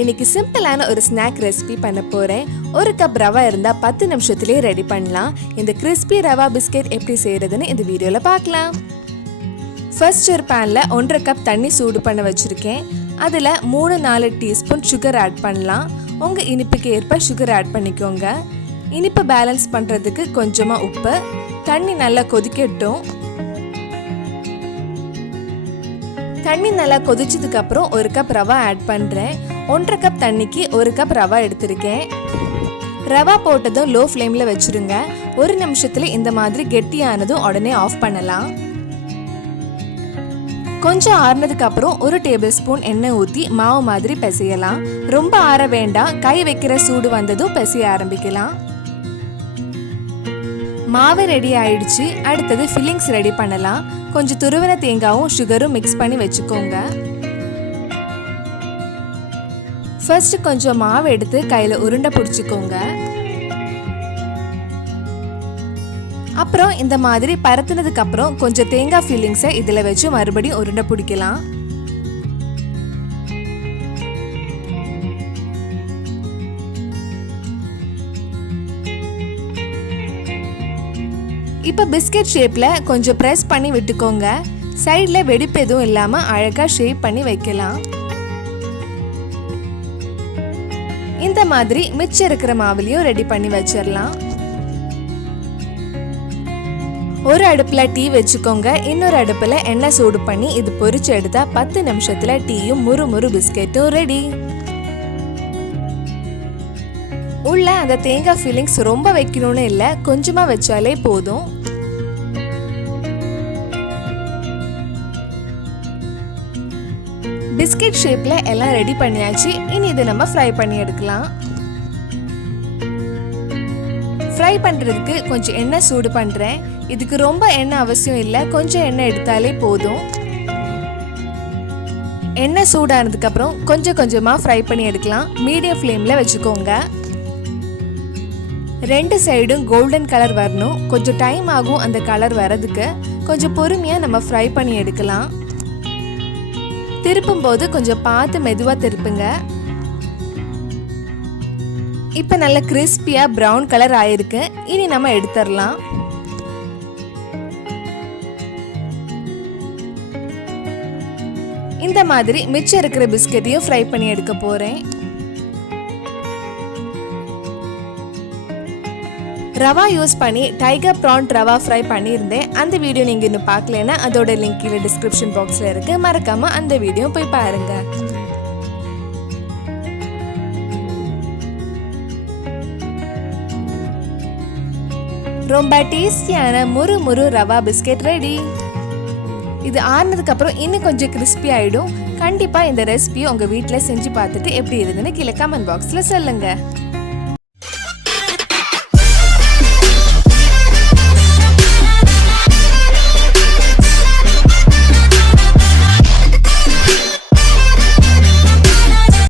இன்னைக்கு சிம்பிளான ஒரு ஸ்நாக் ரெசிபி பண்ண போகிறேன். ஒரு கப் ரவா இருந்தால் 10 நிமிஷத்துலேயே ரெடி பண்ணலாம். இந்த கிறிஸ்பி ரவா பிஸ்கெட் எப்படி செய்கிறதுன்னு இந்த வீடியோவில் பார்க்கலாம். ஃபர்ஸ்ட் ஒரு பேனில் 1.5 கப் தண்ணி சூடு பண்ண வச்சுருக்கேன். அதில் 3-4 டீஸ்பூன் சுகர் ஆட் பண்ணலாம். உங்கள் இனிப்புக்கு ஏற்ப சுகர் ஆட் பண்ணிக்கோங்க. இனிப்பு பேலன்ஸ் பண்ணுறதுக்கு கொஞ்சமாக உப்பு. தண்ணி நல்லா கொதிக்கட்டும். தண்ணி நல்லா கொதிச்சதுக்கு அப்புறம் 1 கப் ரவா ஆட் பண்ணுறேன். 1.5 கப் தண்ணிக்கு 1 கப் ரவா எடுத்திருக்கேன். ரவா போட்டதும் லோ ஃப்ளேமில் வச்சுருங்க. 1 நிமிஷத்தில் இந்த மாதிரி கெட்டியானதும் உடனே ஆஃப் பண்ணலாம். கொஞ்சம் ஆறுனதுக்கு அப்புறம் 1 டேபிள் ஸ்பூன் எண்ணெய் ஊற்றி மாவு மாதிரி பிசையலாம். ரொம்ப ஆற வேண்டாம். கை வைக்கிற சூடு வந்ததும் பிசைய ஆரம்பிக்கலாம். மாவு ரெடி ஆயிடுச்சு. அடுத்தது ஃபில்லிங்ஸ் ரெடி பண்ணலாம். கொஞ்சம் துருவன தேங்காயும் சுகரும் மிக்ஸ் பண்ணி வச்சுக்கோங்க. ஃபர்ஸ்ட் கொஞ்சம் மாவு எடுத்து கையில் உருண்டை பிடிச்சிக்கோங்க. அப்புறம் இந்த மாதிரி பரத்துனதுக்கு அப்புறம் கொஞ்சம் தேங்காய் ஃபில்லிங்ஸை இதில் வச்சு மறுபடியும் உருண்டை பிடிக்கலாம். இப்போ பிஸ்கெட் ஷேப்பில் கொஞ்சம் ப்ரெஸ் பண்ணி விட்டுக்கோங்க. சைடில் வெடிப்பு எதுவும் இல்லாமல் அழகாக ஷேப் பண்ணி வைக்கலாம். இந்த மாதிரி மிச்சம் இருக்கிற மாவுலையும் ரெடி பண்ணி வச்சிடலாம். ஒரு அடுப்பில் டீ வச்சுக்கோங்க. இன்னொரு அடுப்பில் எண்ணெய் சூடு பண்ணி இது பொரிச்சு எடுத்தா 10 நிமிஷத்தில் டீயும் முறு பிஸ்கெட்டும் ரெடி. உள்ள அந்த தேங்காய் ஃபீலிங்ஸ் ரொம்ப வைக்கணும்னு இல்லை, கொஞ்சமாக வச்சாலே போதும். பிஸ்கெட் ஷேப்பில் எல்லாம் ரெடி பண்ணியாச்சு. இனி இதை நம்ம ஃப்ரை பண்ணி எடுக்கலாம். ஃப்ரை பண்ணுறதுக்கு கொஞ்சம் எண்ணெய் சூடு பண்ணுறேன். இதுக்கு ரொம்ப எண்ணெய் அவசியம் இல்லை, கொஞ்சம் எண்ணெய் எடுத்தாலே போதும். எண்ணெய் சூடானதுக்கப்புறம் கொஞ்சம் கொஞ்சமாக ஃப்ரை பண்ணி எடுக்கலாம். மீடியம் ஃப்ளேமில் வச்சுக்கோங்க. 2 சைடும் கோல்டன் கலர் வரணும். கொஞ்சம் டைம் ஆகும் அந்த கலர் வரதுக்கு. கொஞ்சம் பொறுமையாக நம்ம ஃப்ரை பண்ணி எடுக்கலாம். திருப்பும் போது கொஞ்சம் பார்த்து மெதுவாக திருப்புங்க. இப்போ நல்ல கிறிஸ்பியாக ப்ரௌன் கலர் ஆயிருக்கு. இனி நம்ம எடுத்துடலாம். இந்த மாதிரி மிச்சம் இருக்கிற பிஸ்கெட்டையும் ஃப்ரை பண்ணி எடுக்க போகிறேன். ரவா யூஸ் பண்ணி டைகர் ப்ரான் ரவா ஃப்ரை பண்ணியிருந்தேன். அந்த வீடியோ நீங்கள் இன்னும் பார்க்கலன்னா அதோட லிங்க் கீழே டிஸ்கிரிப்ஷன் பாக்ஸில் இருக்குது. மறக்காமல் அந்த வீடியோ போய் பாருங்கள். ரொம்ப டேஸ்டியான முறு ரவா பிஸ்கெட் ரெடி. இது ஆறுனதுக்கப்புறம் இன்னும் கொஞ்சம் கிறிஸ்பி ஆகிடும். கண்டிப்பாக இந்த ரெசிபியை உங்கள் வீட்டில் செஞ்சு பார்த்துட்டு எப்படி இருந்துன்னு கீழே கமெண்ட் பாக்ஸில் சொல்லுங்கள்.